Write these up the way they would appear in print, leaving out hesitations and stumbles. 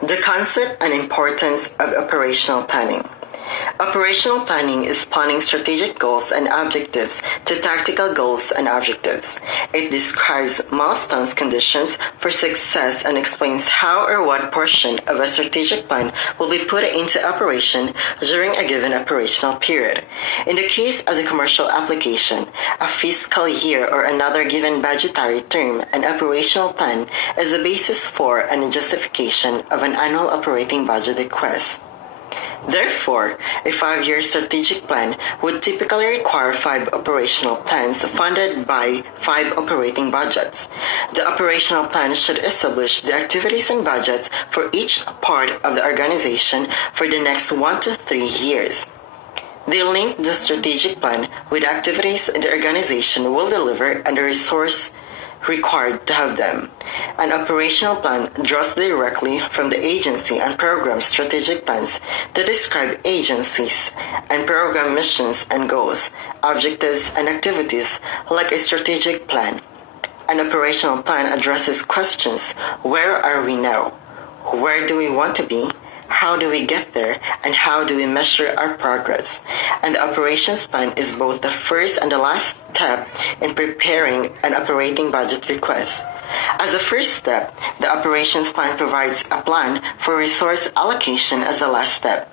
The concept and importance of operational planning. Operational planning is planning strategic goals and objectives to tactical goals and objectives. It describes milestones, conditions for success, and explains how or what portion of a strategic plan will be put into operation during a given operational period. In the case of the commercial application, a fiscal year or another given budgetary term, an operational plan is the basis for and justification of an annual operating budget request. Therefore, a 5-year strategic plan would typically require 5 operational plans funded by 5 operating budgets. The operational plan should establish the activities and budgets for each part of the organization for the next 1 to 3 years. They link the strategic plan with activities the organization will deliver and the resource required to have them. An operational plan draws directly from the agency and program strategic plans that describe agencies and program missions and goals, objectives and activities like a strategic plan. An operational plan addresses questions: where are we now? Where do we want to be? How do we get there, and how do we measure our progress? And the operations plan is both the first and the last step in preparing an operating budget request. As the first step, the operations plan provides a plan for resource allocation as the last step.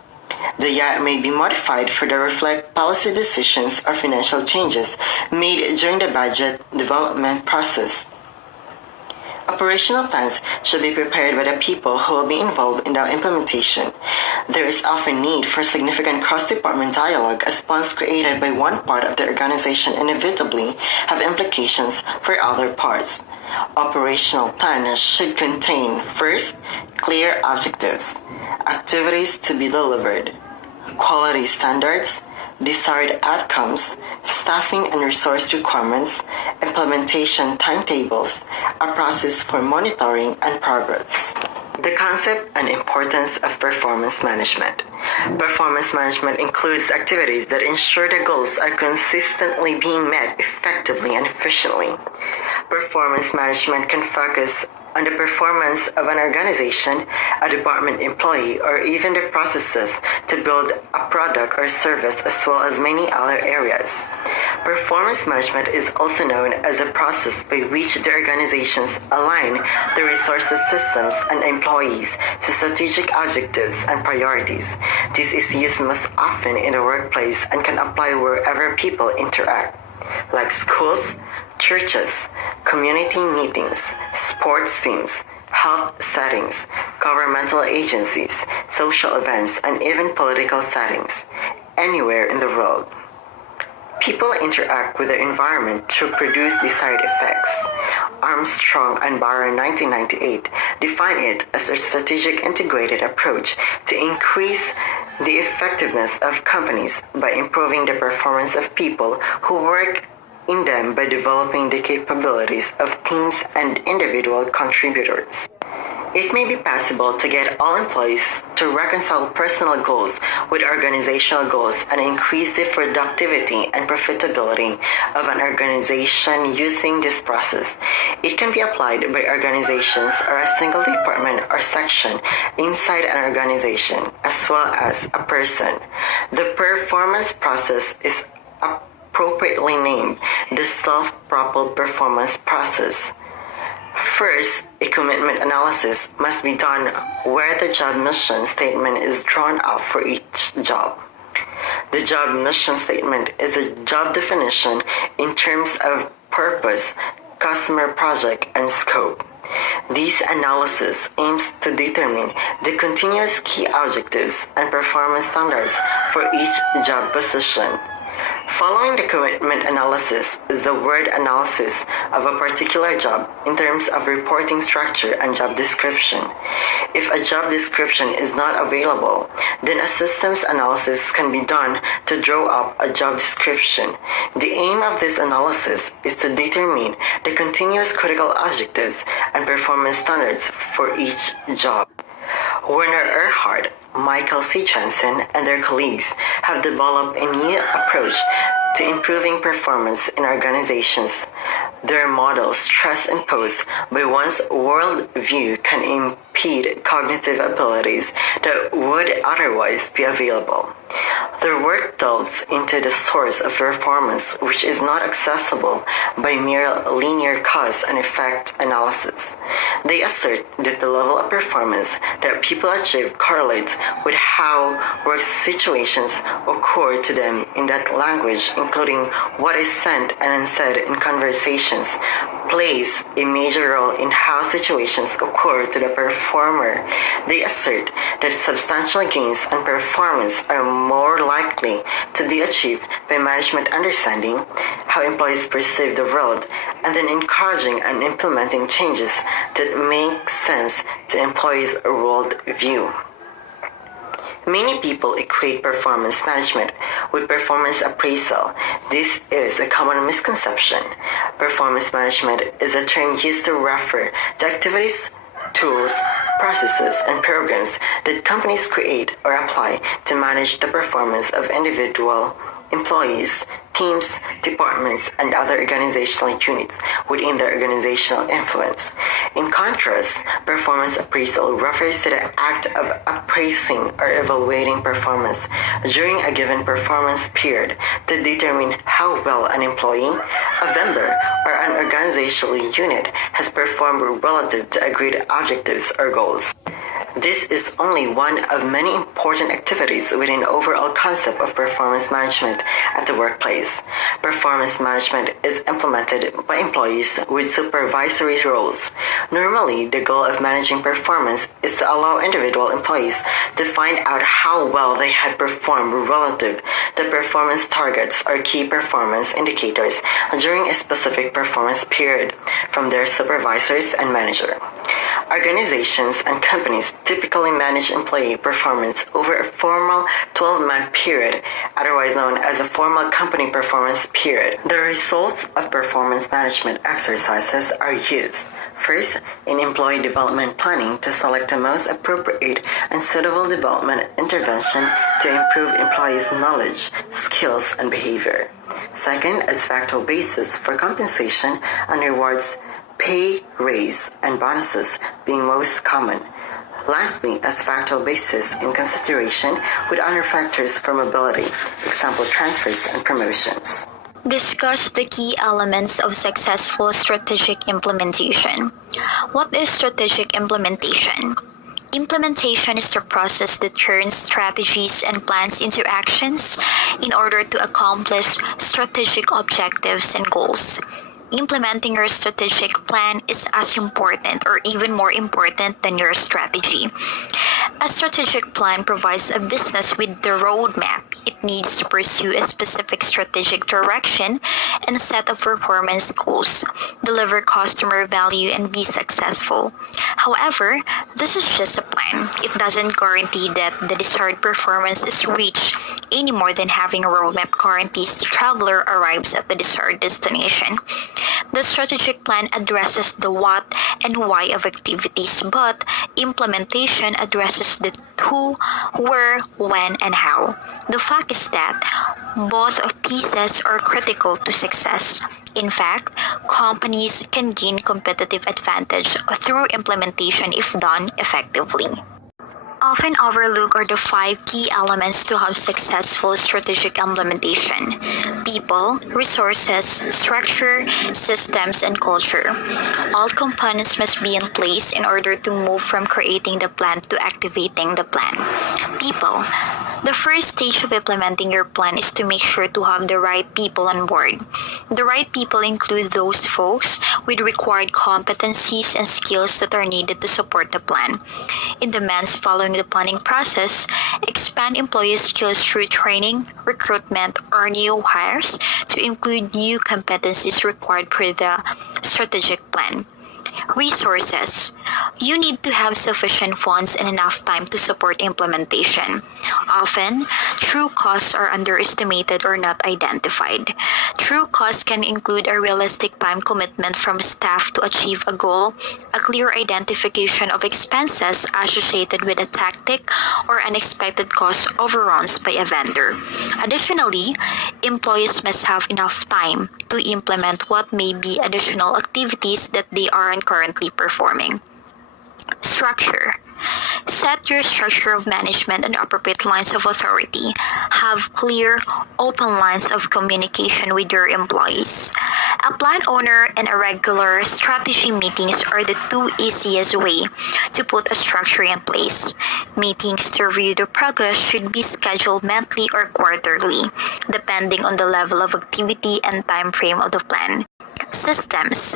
The YAT may be modified for to reflect policy decisions or financial changes made during the budget development process. Operational plans should be prepared by the people who will be involved in their implementation. There is often need for significant cross-department dialogue as plans created by one part of the organization inevitably have implications for other parts. Operational plans should contain, first, clear objectives, activities to be delivered, quality standards, desired outcomes, staffing and resource requirements, implementation timetables, a process for monitoring and progress. The concept and importance of performance management. Performance management includes activities that ensure the goals are consistently being met effectively and efficiently. Performance management can focus on the performance of an organization, a department employee, or even the processes to build a product or service, as well as many other areas. Performance management is also known as a process by which the organizations align the resources, systems, and employees to strategic objectives and priorities. This is used most often in the workplace and can apply wherever people interact, like schools, churches, community meetings, sports teams, health settings, governmental agencies, social events, and even political settings, anywhere in the world. People interact with the environment to produce desired effects. Armstrong and Barr 1998 define it as a strategic integrated approach to increase the effectiveness of companies by improving the performance of people who work in them by developing the capabilities of teams and individual contributors. It may be possible to get all employees to reconcile personal goals with organizational goals and increase the productivity and profitability of an organization using this process. It can be applied by organizations or a single department or section inside an organization, as well as a person. The performance process is appropriately named the self-propelled performance process. First, a commitment analysis must be done where the job mission statement is drawn up for each job. The job mission statement is a job definition in terms of purpose, customer, project, and scope. This analysis aims to determine the continuous key objectives and performance standards for each job position. Following the commitment analysis is the word analysis of a particular job in terms of reporting structure and job description. If a job description is not available, then a systems analysis can be done to draw up a job description. The aim of this analysis is to determine the continuous critical objectives and performance standards for each job. Werner Erhard, Michael C. Johnson, and their colleagues have developed a new approach to improving performance in organizations. Their model, stress imposed by one's worldview, can impede cognitive abilities that would otherwise be available. Their work delves into the source of performance, which is not accessible by mere linear cause and effect analysis. They assert that the level of performance that people achieve correlates with how work situations occur to them in that language, including what is said and unsaid in conversations, plays a major role in how situations occur to the performer. They assert that substantial gains and performance are more likely to be achieved by management understanding how employees perceive the world and then encouraging and implementing changes that make sense to employees' world view. Many people equate performance management with performance appraisal. This is a common misconception. Performance management is a term used to refer to activities, tools, processes, and programs that companies create or apply to manage the performance of individual employees, teams, departments, and other organizational units within their organizational influence. In contrast, performance appraisal refers to the act of appraising or evaluating performance during a given performance period to determine how well an employee, a vendor, or an organizational unit has performed relative to agreed objectives or goals. This is only one of many important activities within the overall concept of performance management at the workplace. Performance management is implemented by employees with supervisory roles. Normally, the goal of managing performance is to allow individual employees to find out how well they had performed relative to performance targets or key performance indicators during a specific performance period from their supervisors and manager. Organizations and companies typically manage employee performance over a formal 12-month period, otherwise known as a formal company performance period. The results of performance management exercises are used, first, in employee development planning to select the most appropriate and suitable development intervention to improve employees' knowledge, skills, and behavior. Second, as factual basis for compensation and rewards, pay, raise, and bonuses being most common. Lastly, as factual basis in consideration with other factors for mobility, example transfers and promotions. Discuss the key elements of successful strategic implementation. What is strategic implementation? Implementation is the process that turns strategies and plans into actions in order to accomplish strategic objectives and goals. Implementing your strategic plan is as important or even more important than your strategy. A strategic plan provides a business with the roadmap it needs to pursue a specific strategic direction and a set of performance goals, deliver customer value, and be successful. However, this is just a plan. It doesn't guarantee that the desired performance is reached any more than having a roadmap guarantees the traveler arrives at the desired destination. The strategic plan addresses the what and why of activities, but implementation addresses the who, where, when, and how. The fact is that both pieces are critical to success. In fact, companies can gain competitive advantage through implementation if done effectively. Often overlooked are the 5 key elements to have successful strategic implementation: people, resources, structure, systems, and culture. All components must be in place in order to move from creating the plan to activating the plan. People. The first stage of implementing your plan is to make sure to have the right people on board. The right people include those folks with required competencies and skills that are needed to support the plan. In the months following the planning process, expand employee skills through training, recruitment, or new hires to include new competencies required per the strategic plan. Resources. You need to have sufficient funds and enough time to support implementation. Often, true costs are underestimated or not identified. True costs can include a realistic time commitment from staff to achieve a goal, a clear identification of expenses associated with a tactic, or unexpected cost overruns by a vendor. Additionally, employees must have enough time to implement what may be additional activities that they aren't currently performing. Structure. Set your structure of management and appropriate lines of authority. Have clear, open lines of communication with your employees. A plan owner and a regular strategy meetings are the two easiest way to put a structure in place. Meetings to review the progress should be scheduled monthly or quarterly, depending on the level of activity and time frame of the plan. Systems.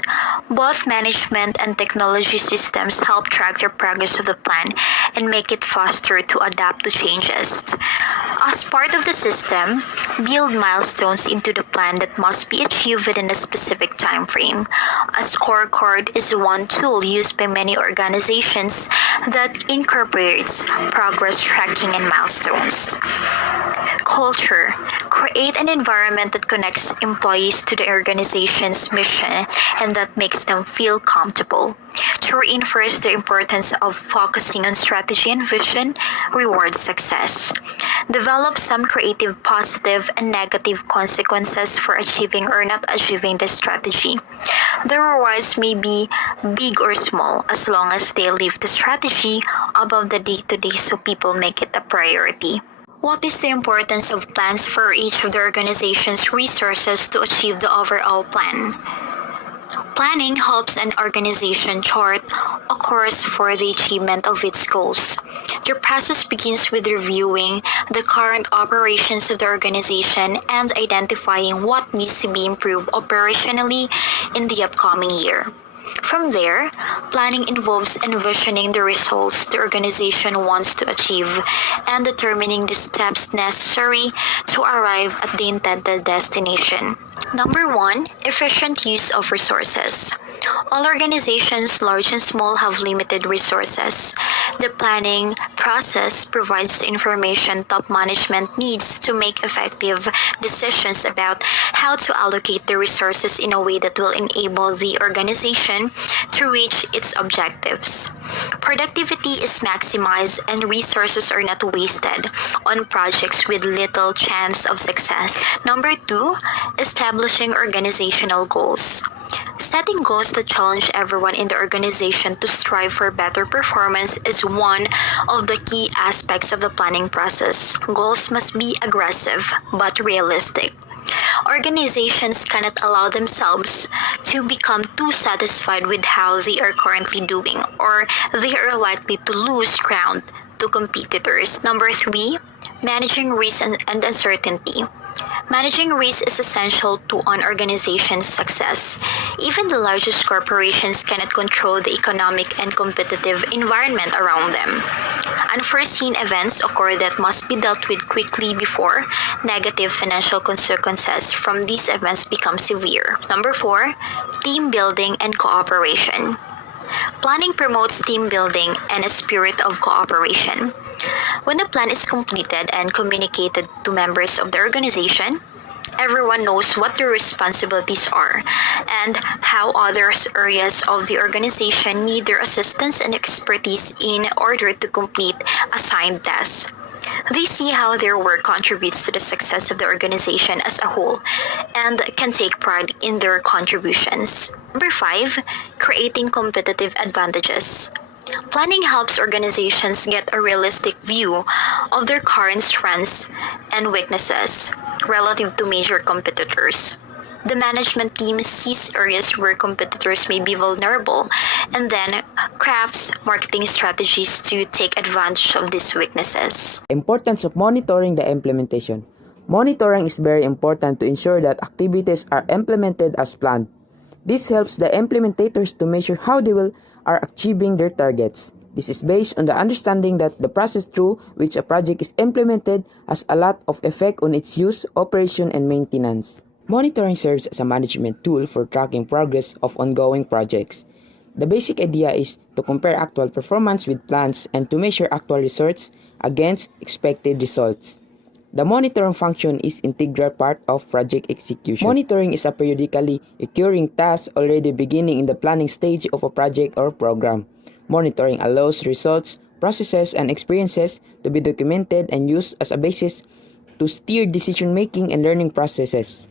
Both management and technology systems help track the progress of the plan and make it faster to adapt to changes. As part of the system, build milestones into the plan that must be achieved within a specific time frame. A scorecard is one tool used by many organizations that incorporates progress tracking and milestones. Culture. Create an environment that connects employees to the organization's mission and that makes them feel comfortable. To reinforce the importance of focusing on strategy and vision, reward success. Develop some creative positive and negative consequences for achieving or not achieving the strategy. The rewards may be big or small as long as they lift the strategy above the day-to-day so people make it a priority. What is the importance of plans for each of the organization's resources to achieve the overall plan? Planning helps an organization chart a course for the achievement of its goals. The process begins with reviewing the current operations of the organization and identifying what needs to be improved operationally in the upcoming year. From there, planning involves envisioning the results the organization wants to achieve and determining the steps necessary to arrive at the intended destination. Number 1. Efficient use of resources. All organizations, large and small, have limited resources. The planning process provides the information top management needs to make effective decisions about how to allocate the resources in a way that will enable the organization to reach its objectives. Productivity is maximized and resources are not wasted on projects with little chance of success. Number 2, establishing organizational goals. Setting goals that challenge everyone in the organization to strive for better performance is one of the key aspects of the planning process. Goals must be aggressive but realistic. Organizations cannot allow themselves to become too satisfied with how they are currently doing, or they are likely to lose ground to competitors. Number 3, managing risk and uncertainty. Managing risk is essential to an organization's success. Even the largest corporations cannot control the economic and competitive environment around them. Unforeseen events occur that must be dealt with quickly before negative financial consequences from these events become severe. Number 4, team building and cooperation. Planning promotes team building and a spirit of cooperation. When the plan is completed and communicated to members of the organization, everyone knows what their responsibilities are and how other areas of the organization need their assistance and expertise in order to complete assigned tasks. They see how their work contributes to the success of the organization as a whole and can take pride in their contributions. Number 5, creating competitive advantages. Planning helps organizations get a realistic view of their current strengths and weaknesses relative to major competitors. The management team sees areas where competitors may be vulnerable and then crafts marketing strategies to take advantage of these weaknesses. Importance of monitoring the implementation. Monitoring is very important to ensure that activities are implemented as planned. This helps the implementators to measure how they are achieving their targets. This is based on the understanding that the process through which a project is implemented has a lot of effect on its use, operation, and maintenance. Monitoring serves as a management tool for tracking progress of ongoing projects. The basic idea is to compare actual performance with plans and to measure actual results against expected results. The monitoring function is an integral part of project execution. Monitoring is a periodically occurring task already beginning in the planning stage of a project or program. Monitoring allows results, processes, and experiences to be documented and used as a basis to steer decision-making and learning processes.